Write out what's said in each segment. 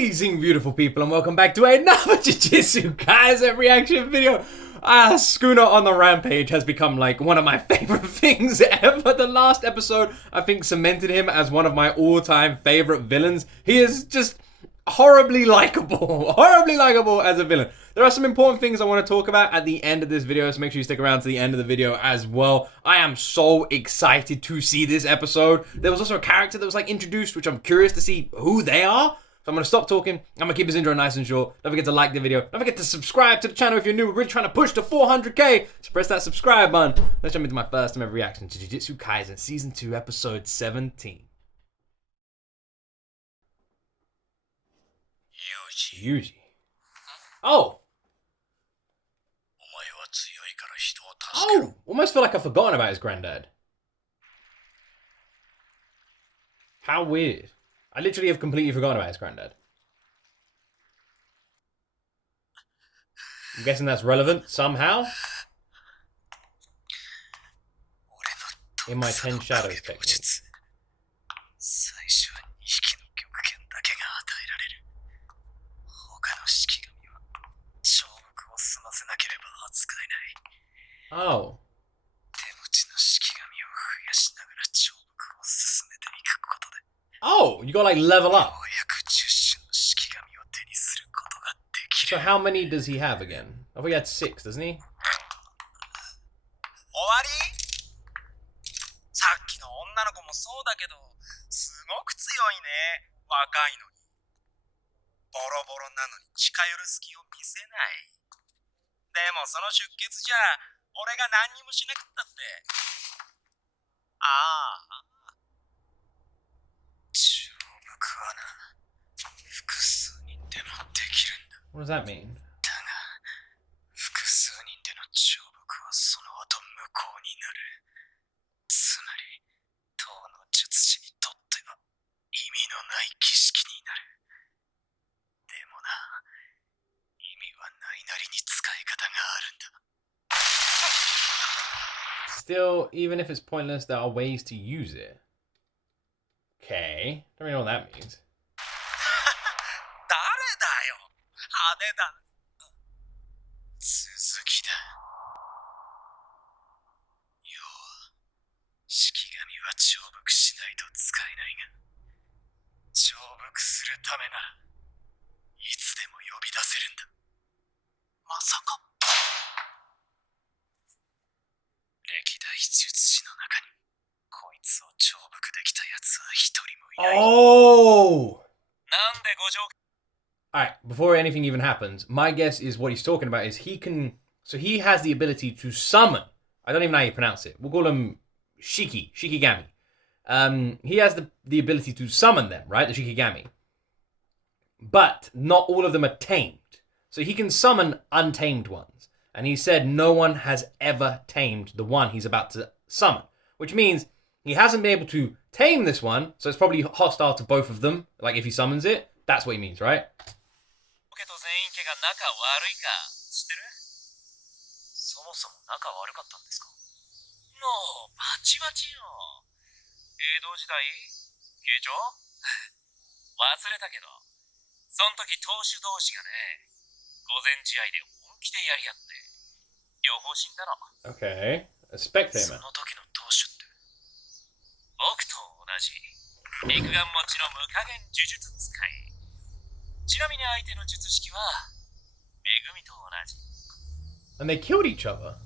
Amazing, beautiful people, and welcome back to another Jujutsu Kaisen reaction video. SUKUNA on the Rampage has become like one of my favorite things ever. The last episode, I think, cemented him as one of my all-time favorite villains. He is just horribly likable, as a villain. There are some important things I want to talk about at the end of this video, so make sure you stick around to the end of the video as well. I am so excited to see this episode. There was also a character that was like introduced, which I'm curious to see who they are. So I'm going to stop talking. I'm going to keep this intro nice and short. Don't forget to like the video. Don't forget to subscribe to the channel if you're new. We're really trying to push to 400k. So press that subscribe button. Let's jump into my first time ever reaction to Jujutsu Kaisen Season 2, Episode 17. Yuji. Oh! Oh! Almost feel like I've forgotten about his granddad. How weird. I literally have completely forgotten about his granddad. I'm guessing that's relevant somehow. In my 10 Shadows technique. Oh. Oh, you gotta like level up. So how many does he have again? I think he had 6, doesn't he? What does that mean? Still, even if it's pointless, there are ways to use it. Okay. Don't really know what that means. Oh! Alright, before anything even happens, my guess is what he's talking about is he can... So he has the ability to summon. I don't even know how you pronounce it. We'll call him Shikigami. He has the ability to summon them, right? The Shikigami. But not all of them are tamed. So he can summon untamed ones. And he said no one has ever tamed the one he's about to summon. Which means he hasn't been able to tame this one, so it's probably hostile to both of them. Like if he summons it, that's what he means, right? Okay, a spectator. And they killed each other.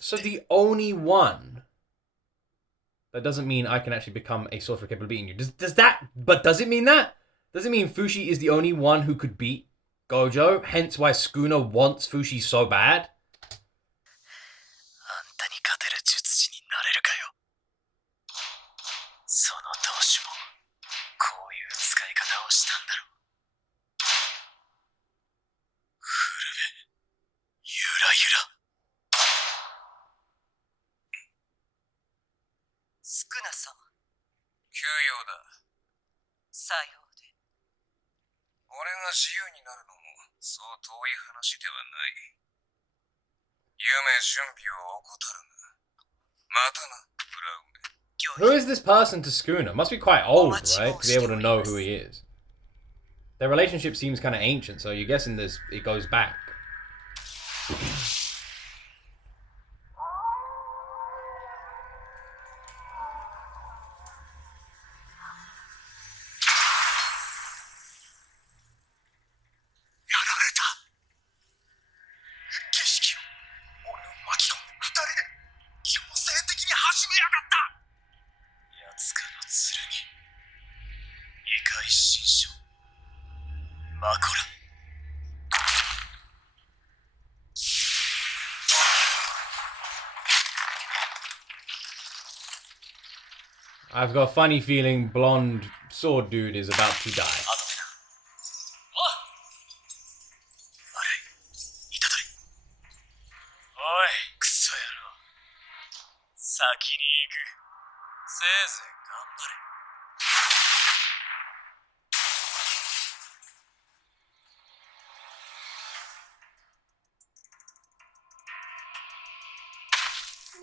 So the only one. That doesn't mean I can actually become a sorcerer capable of beating you. Does that? But does it mean that? Does it mean Fushi is the only one who could beat Gojo? Hence why SUKUNA wants Fushi so bad? Who is this person to Sukuna? Must be quite old, right? To be able to know who he is. Their relationship seems kind of ancient, so you're guessing it goes back. I've got a funny feeling blonde sword dude is about to die.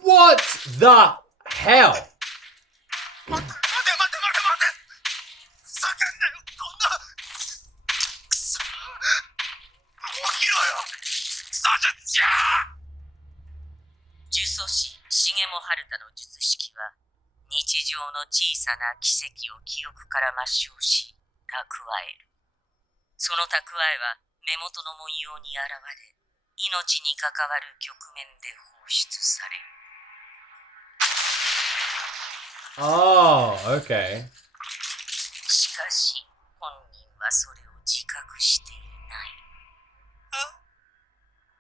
What the hell? Oh, okay.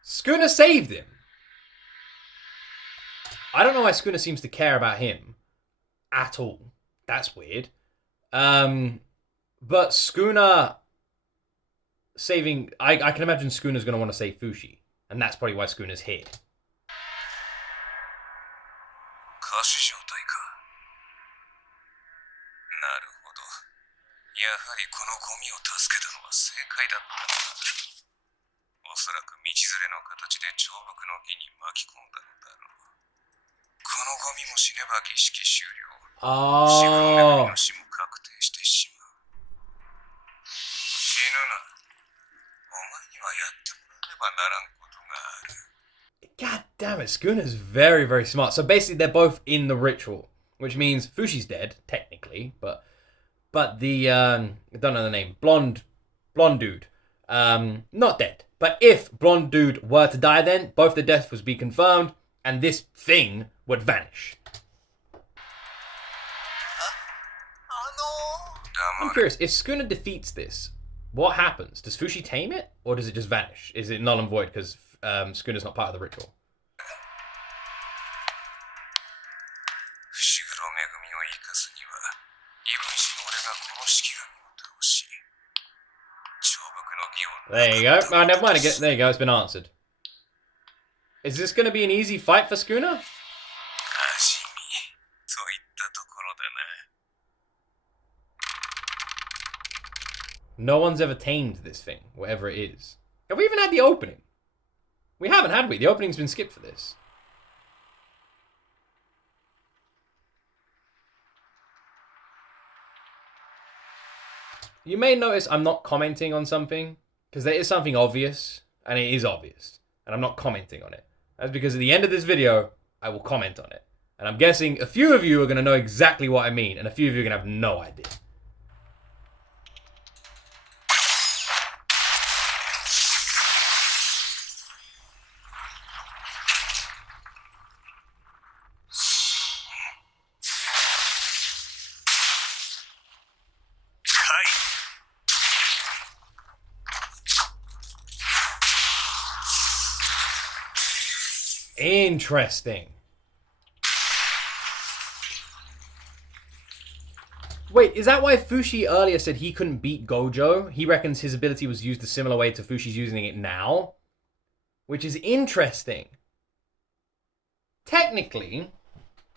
Sukuna saved him. I don't know why Sukuna seems to care about him at all. That's weird. But Sukuna saving... I can imagine Sukuna's going to want to save Fushi. And that's probably why Sukuna's here. Oh. God damn it, Sukuna's very, very smart. So basically they're both in the ritual, which means Fushi's dead, technically, but the I don't know the name, blonde dude, not dead. But if blonde dude were to die, then both the deaths would be confirmed, and this thing would vanish. I'm curious, if Sukuna defeats this, what happens? Does Fushi tame it, or does it just vanish? Is it null and void because Sukuna's not part of the ritual? There you go. Oh, never mind. There you go. It's been answered. Is this going to be an easy fight for Sukuna? No one's ever tamed this thing, whatever it is. Have we even had the opening? We haven't, had we? The opening's been skipped for this. You may notice I'm not commenting on something, because there is something obvious, and it is obvious, and I'm not commenting on it. That's because at the end of this video, I will comment on it. And I'm guessing a few of you are going to know exactly what I mean, and a few of you are going to have no idea. Interesting. Wait, is that why Fushi earlier said he couldn't beat Gojo? He reckons his ability was used a similar way to Fushi's using it now? Which is interesting. Technically,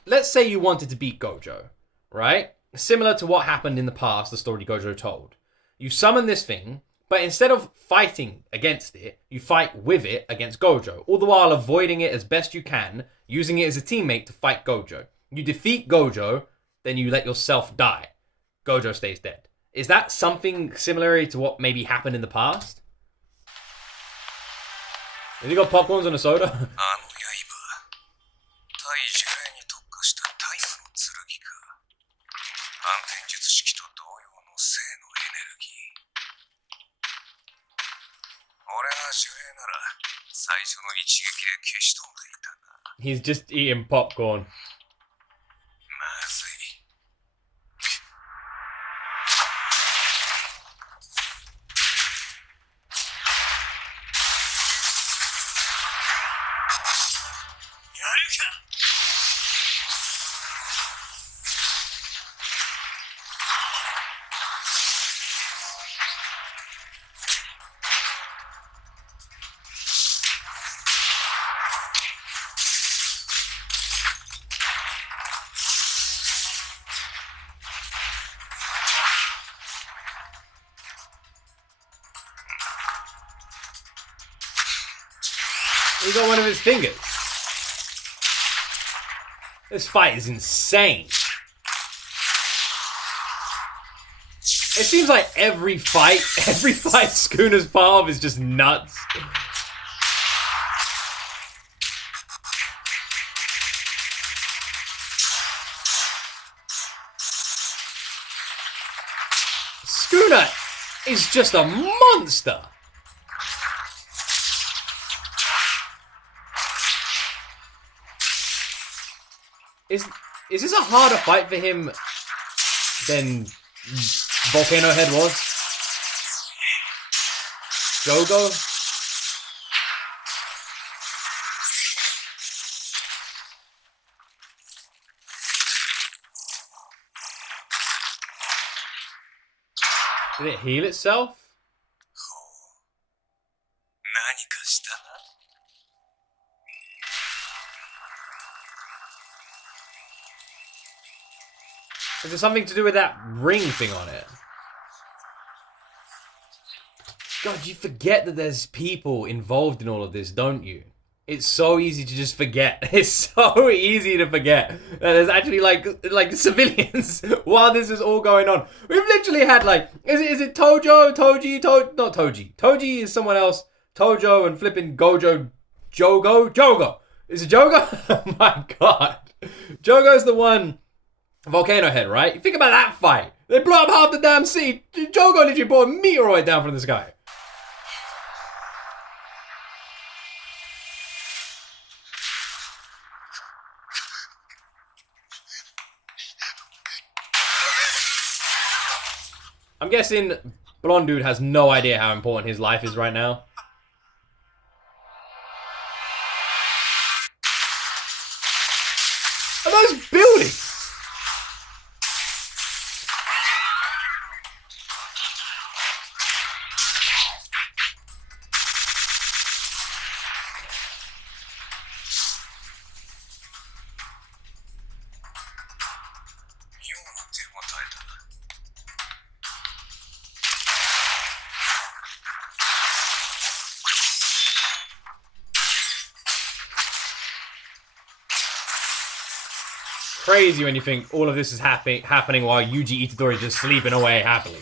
let's say you wanted to beat Gojo, right? Similar to what happened in the past, the story Gojo told. You summon this thing, But instead of fighting against it, you fight with it against Gojo, all the while avoiding it as best you can, using it as a teammate to fight Gojo. You defeat Gojo, then you let yourself die. Gojo stays dead. Is that something similar to what maybe happened in the past? Have you got popcorns and a soda? He's just eating popcorn. He got one of his fingers. This fight is insane. It seems like every fight Sukuna's part of is just nuts. Sukuna is just a monster. Is this a harder fight for him than Volcano Head was? Jogo? Did it heal itself? Is there something to do with that ring thing on it? God, you forget that there's people involved in all of this, don't you? It's so easy to just forget. It's so easy to forget that there's actually like civilians while this is all going on. We've literally had like, is it Tojo, Toji, not Toji. Toji is someone else. Tojo and flipping Gojo, Jogo. Is it Jogo? Oh my god. Jogo's the one. Volcano Head, right? Think about that fight. They blow up half the damn city. Jogo literally brought a meteoroid down from the sky. I'm guessing Blonde Dude has no idea how important his life is right now. Are those buildings? Crazy when you think all of this is happening while Yuji Itadori is just sleeping away happily.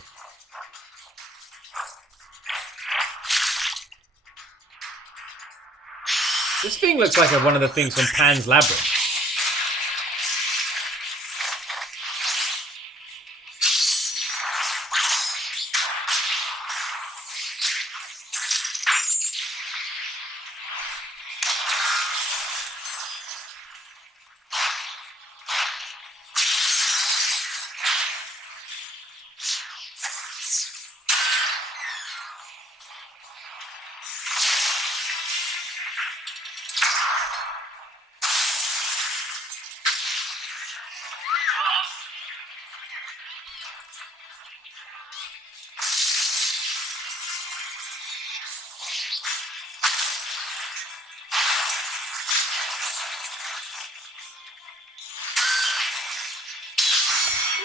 This thing looks like one of the things from Pan's Labyrinth.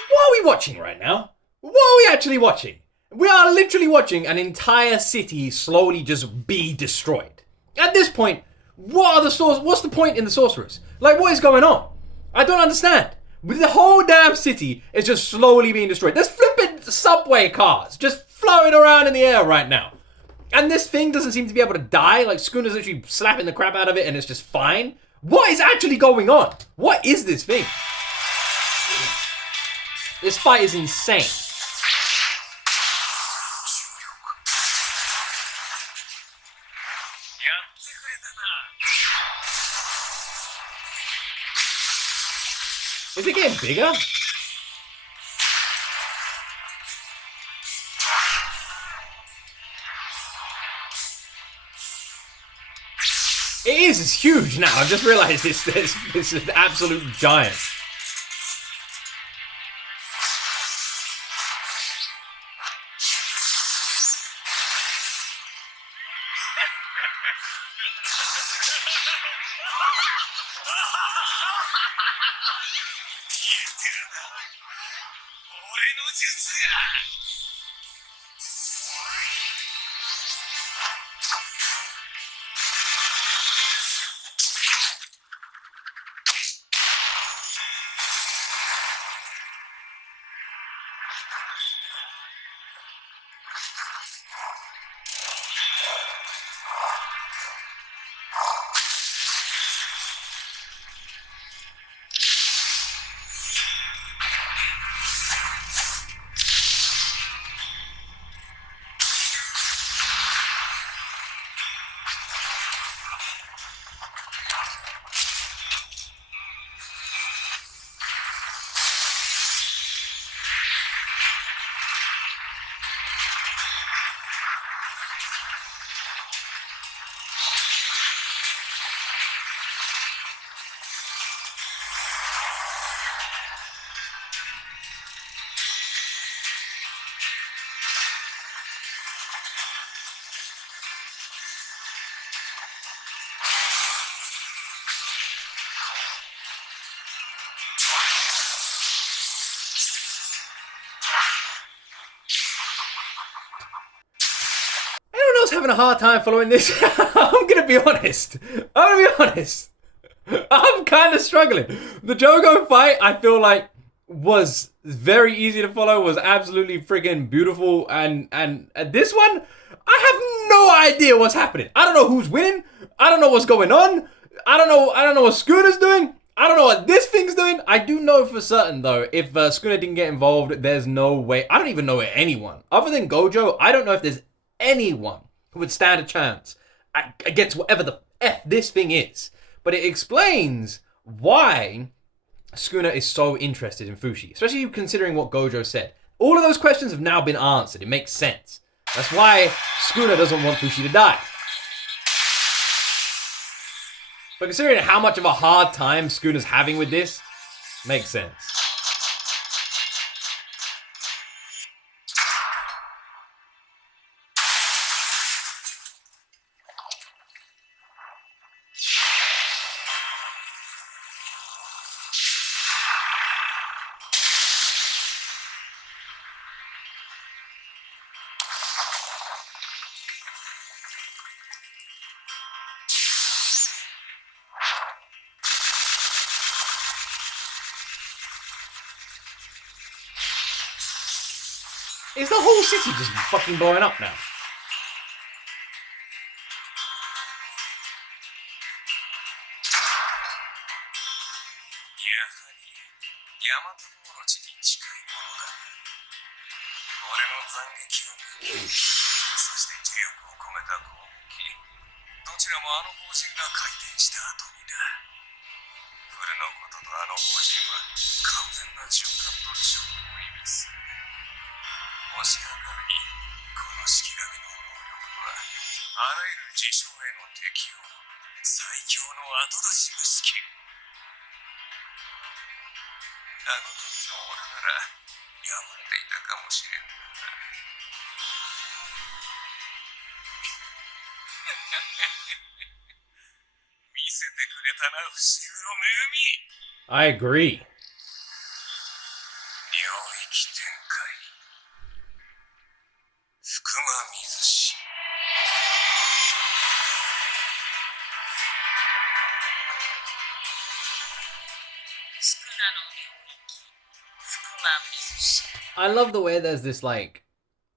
What are we watching right now? What are we actually watching? We are literally watching an entire city slowly just be destroyed. At this point, what's the point in the sorcerers? Like, what is going on? I don't understand. The whole damn city is just slowly being destroyed. There's flipping subway cars just floating around in the air right now. And this thing doesn't seem to be able to die. Like, Sukuna's literally slapping the crap out of it and it's just fine. What is actually going on? What is this thing? This fight is insane. Is it getting bigger? It is, it's huge now. I've just realized it's an absolute giant. Having a hard time following this. I'm gonna be honest. I'm kind of struggling. The Jogo fight, I feel like, was very easy to follow, was absolutely freaking beautiful, and this one, I have no idea what's happening. I don't know who's winning. I don't know what's going on. I don't know what SUKUNA's doing. I don't know what this thing's doing. I do know for certain, though, if SUKUNA didn't get involved, there's no way. I don't even know anyone. Other than Gojo, I don't know if there's anyone who would stand a chance against whatever the F this thing is. But it explains why SUKUNA is so interested in Fushi, especially considering what Gojo said. All of those questions have now been answered. It makes sense. That's why SUKUNA doesn't want Fushi to die. But considering how much of a hard time SUKUNA's having with this, makes sense. Is the whole city just fucking blowing up now? I agree. I love the way there's this, like,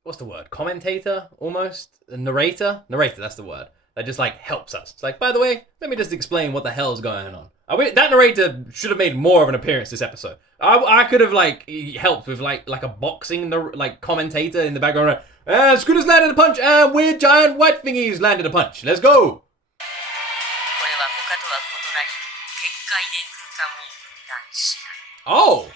what's the word? Commentator, almost? A narrator? Narrator, that's the word. That just, like, helps us. It's like, by the way, let me just explain what the hell's going on. That narrator should have made more of an appearance this episode. I could have, like, helped with, like a boxing, like, commentator in the background. Scooter's landed a punch, and weird giant white thingies landed a punch. Let's go! Oh!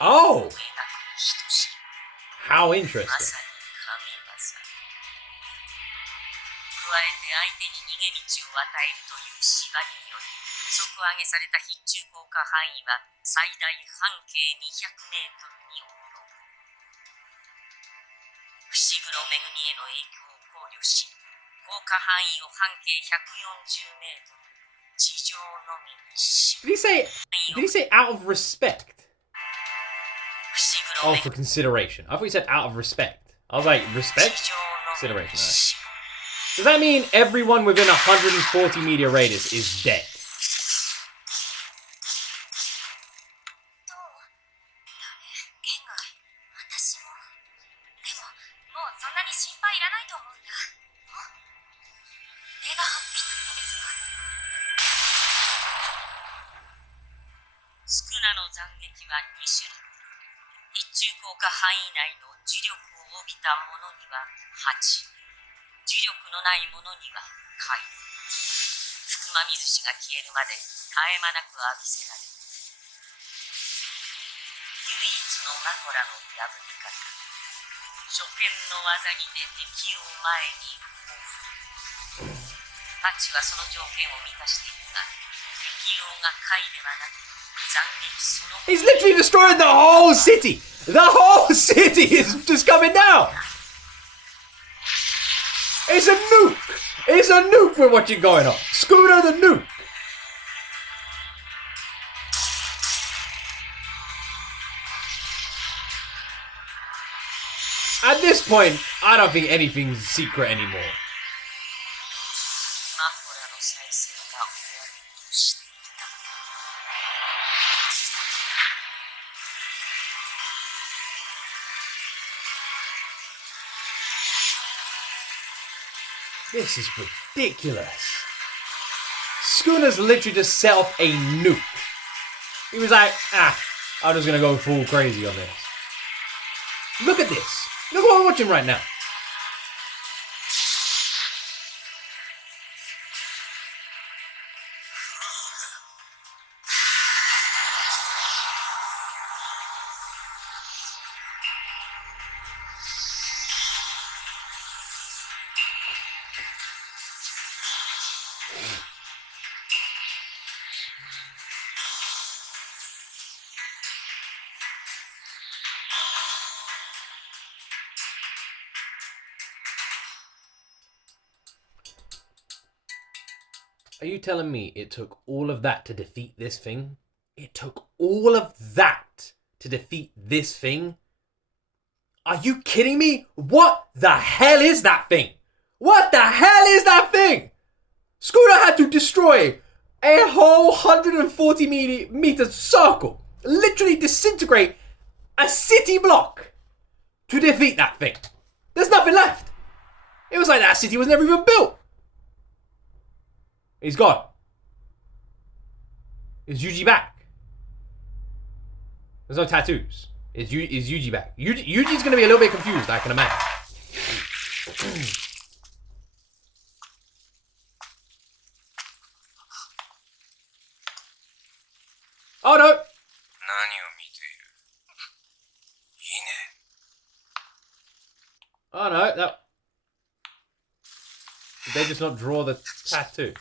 Oh! How interesting. 加えて相手に逃げ道を与えるという縛りにより底上げされた必中効果範囲は最大半径200メートルに及ぶ。伏黒恵への影響を考慮し、効果範囲を半径140メートル地上のみにし。Did he say out of respect? Oh, for consideration. I thought he said out of respect. I was like, respect? Consideration. Right. Does that mean everyone within 140 meter radius is dead? SUKUNA の斬撃は2種類。必中効果範囲内の磁力を帯びたものには8。磁力のないものには回。福間水氏が消えるまで絶え間なく浴びせられる。唯一のマコラの破り方。初見の技にて敵を前に放る。ハチはその条件を満たしているが、適用が回ではなく、斬撃その。He's literally destroyed the whole city! The whole city is just coming down! It's a nuke! It's a nuke we're watching going on! SUKUNA the nuke! At this point, I don't think anything's secret anymore. This is ridiculous. SUKUNA's literally just set off a nuke. He was like, I'm just gonna go full crazy on this. Look at this. Look what we're watching right now. Are you telling me it took all of that to defeat this thing? It took all of that to defeat this thing? Are you kidding me? What the hell is that thing? What the hell is that thing? SUKUNA had to destroy a whole 140 meter circle. Literally disintegrate a city block to defeat that thing. There's nothing left. It was like that city was never even built. He's gone. Is Yuji back? There's no tattoos. Is Yuji back? Yuji's gonna be a little bit confused, I can imagine. Oh no! Oh no, that... Did they just not draw the tattoo?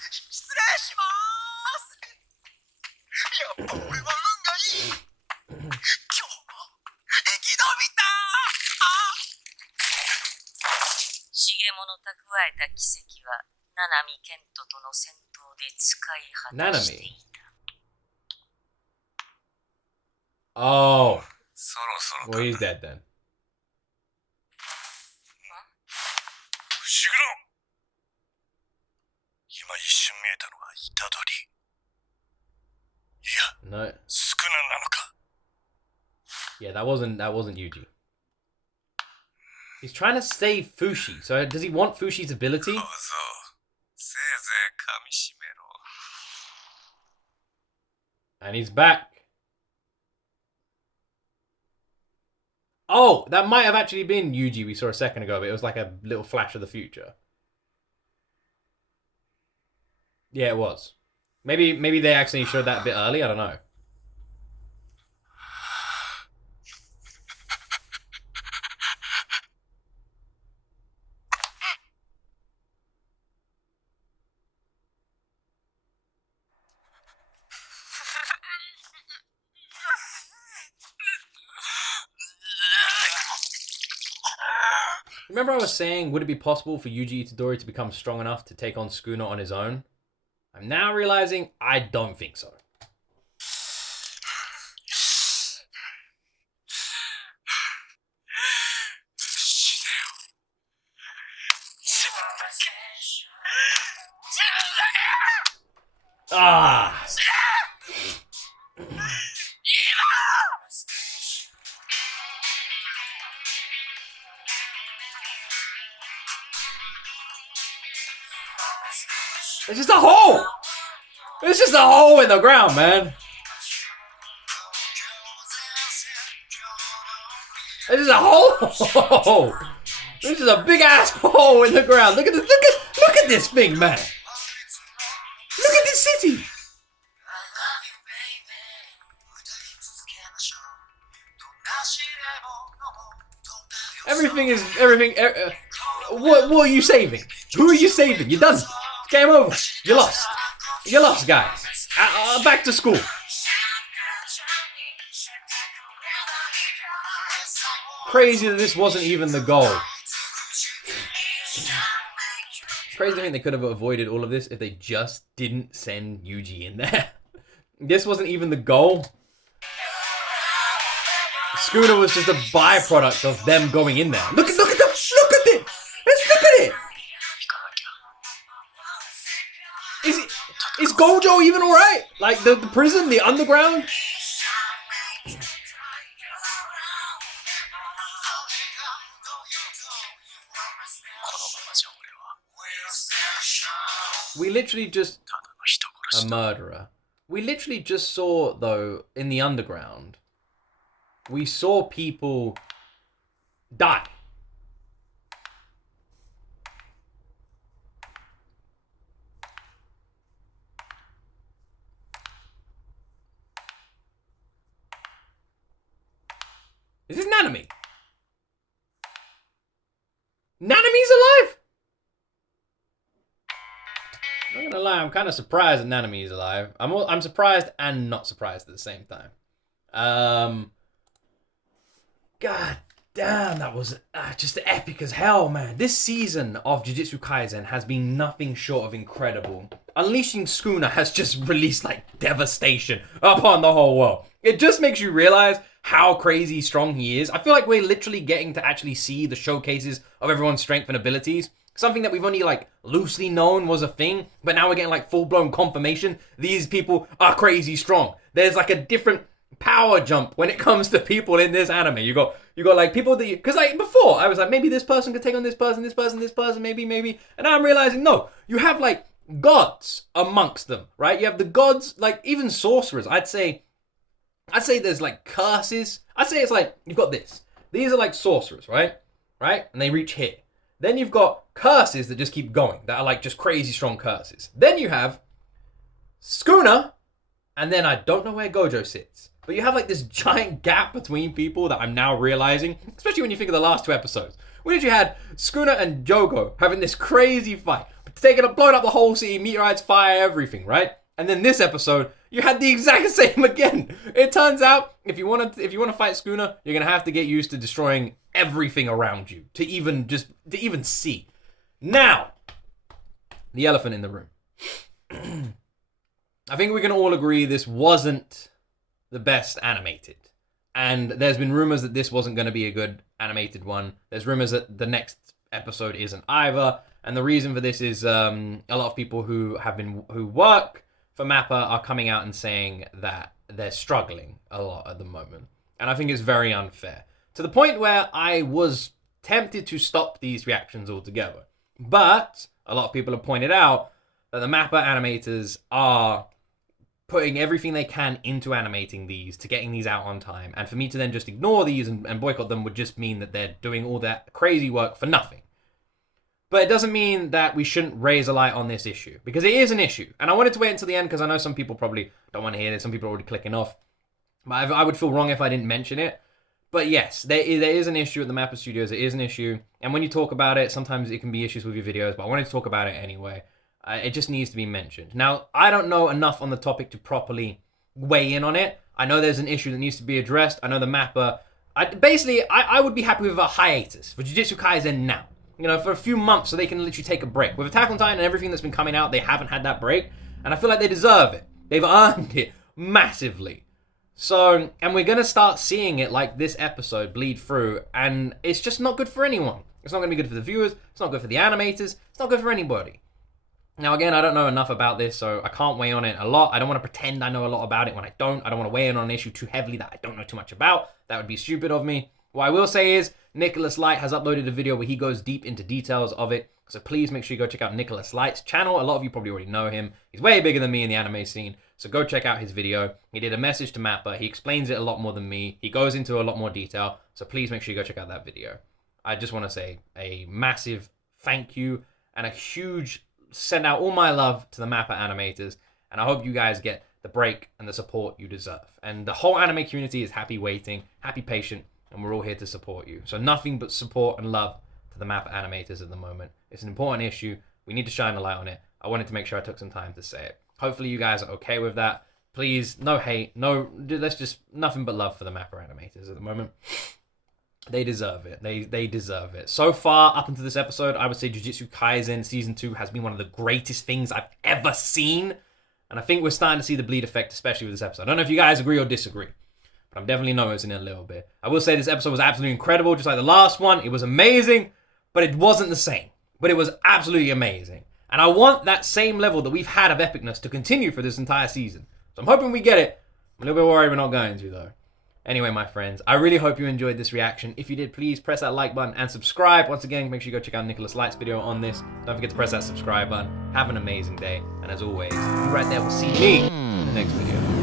Nanami? Oh. Well, he's dead then. 今一瞬見えたのは虎杖。いや、No. スクナなのか。 Yeah, that wasn't Yuji. He's trying to save Fushi. So does he want Fushi's ability? 小僧、せいぜい噛みしめろ。 And he's back. Oh, that might have actually been Yuji we saw a second ago, but it was like a little flash of the future. Yeah, it was. Maybe they actually showed that a bit early. I don't know. Remember I was saying, would it be possible for Yuji Itadori to become strong enough to take on SUKUNA on his own? I'm now realizing I don't think so. Ah! It's just a hole! It's just a hole in the ground, man. It's just a hole! This is a big ass hole in the ground. Look at this thing, man. Look at this city. Everything. What are you saving? Who are you saving? You're done. Game over. You lost. You lost, guys. Back to school. Crazy that this wasn't even the goal. Crazy to think they could have avoided all of this if they just didn't send Yuji in there. This wasn't even the goal. SUKUNA was just a byproduct of them going in there. Look at it! Let's look at it! Is Gojo even alright? Like the prison, the underground? We literally just... A murderer. We literally just saw, though, in the underground, we saw people die. Is this Nanami? Nanami's alive? Not gonna lie, I'm kind of surprised that Nanami is alive. I'm surprised and not surprised at the same time. God damn, that was just epic as hell, man. This season of Jujutsu Kaisen has been nothing short of incredible. Unleashing SUKUNA has just released like devastation upon the whole world. It just makes you realize how crazy strong he is. I feel like we're literally getting to actually see the showcases of everyone's strength and abilities. Something that we've only like loosely known was a thing, but now we're getting like full-blown confirmation. These people are crazy strong. There's like a different power jump when it comes to people in this anime. You got like people that because like before I was like maybe this person could take on this person, maybe, and now I'm realizing no, you have like gods amongst them, right? You have the gods, like even sorcerers. I'd say there's like curses. I'd say it's like you've got this. These are like sorcerers, right? And they reach here. Then you've got curses that just keep going, that are like just crazy strong curses. Then you have SUKUNA, and then I don't know where Gojo sits. But you have like this giant gap between people that I'm now realizing, especially when you think of the last two episodes. When you had SUKUNA and Jogo having this crazy fight, blowing up the whole city, meteorites, fire, everything, right? And then this episode, you had the exact same again. It turns out, if you want to fight SUKUNA, you're gonna have to get used to destroying everything around you to even see. Now, the elephant in the room. I think we can all agree this wasn't the best animated. And there's been rumors that this wasn't going to be a good animated one. There's rumors that the next episode isn't either. And the reason for this is a lot of people who work for MAPPA are coming out and saying that they're struggling a lot at the moment. And I think it's very unfair. To the point where I was tempted to stop these reactions altogether. But a lot of people have pointed out that the MAPPA animators are putting everything they can into animating these, to getting these out on time. And for me to then just ignore these and boycott them would just mean that they're doing all that crazy work for nothing. But it doesn't mean that we shouldn't raise a light on this issue, because it is an issue. And I wanted to wait until the end because I know some people probably don't want to hear this. Some people are already clicking off. But I would feel wrong if I didn't mention it. But yes, there is an issue at the MAPPA Studios. It is an issue. And when you talk about it, sometimes it can be issues with your videos. But I wanted to talk about it anyway. It just needs to be mentioned. Now, I don't know enough on the topic to properly weigh in on it. I know there's an issue that needs to be addressed. I know the MAPPA... I would be happy with a hiatus for Jujutsu Kaisen now. You know, for a few months so they can literally take a break. With Attack on Titan and everything that's been coming out, they haven't had that break. And I feel like they deserve it. They've earned it massively. So, and we're going to start seeing it like this episode bleed through. And it's just not good for anyone. It's not going to be good for the viewers. It's not good for the animators. It's not good for anybody. Now, again, I don't know enough about this, so I can't weigh on it a lot. I don't want to pretend I know a lot about it when I don't. I don't want to weigh in on an issue too heavily that I don't know too much about. That would be stupid of me. What I will say is, Nicholas Light has uploaded a video where he goes deep into details of it. So please make sure you go check out Nicholas Light's channel. A lot of you probably already know him. He's way bigger than me in the anime scene. So go check out his video. He did a message to MAPPA. He explains it a lot more than me. He goes into a lot more detail. So please make sure you go check out that video. I just want to say a massive thank you and a huge send out all my love to the MAPPA animators. And I hope you guys get the break and the support you deserve. And the whole anime community is happy waiting, happy patient, and we're all here to support you. So nothing but support and love to the MAPPA animators at the moment. It's an important issue. We need to shine a light on it. I wanted to make sure I took some time to say it. Hopefully you guys are okay with that. Please, no hate, let's just, nothing but love for the MAPPA animators at the moment. They deserve it. They deserve it. So far, up until this episode, I would say Jujutsu Kaisen Season 2 has been one of the greatest things I've ever seen. And I think we're starting to see the bleed effect, especially with this episode. I don't know if you guys agree or disagree, but I'm definitely noticing it a little bit. I will say this episode was absolutely incredible, just like the last one. It was amazing, but it wasn't the same. But it was absolutely amazing. And I want that same level that we've had of epicness to continue for this entire season. So I'm hoping we get it. I'm a little bit worried we're not going to, though. Anyway, my friends, I really hope you enjoyed this reaction. If you did, please press that like button and subscribe. Once again, make sure you go check out Nicholas Light's video on this. Don't forget to press that subscribe button. Have an amazing day. And as always, you right there will see me in the next video.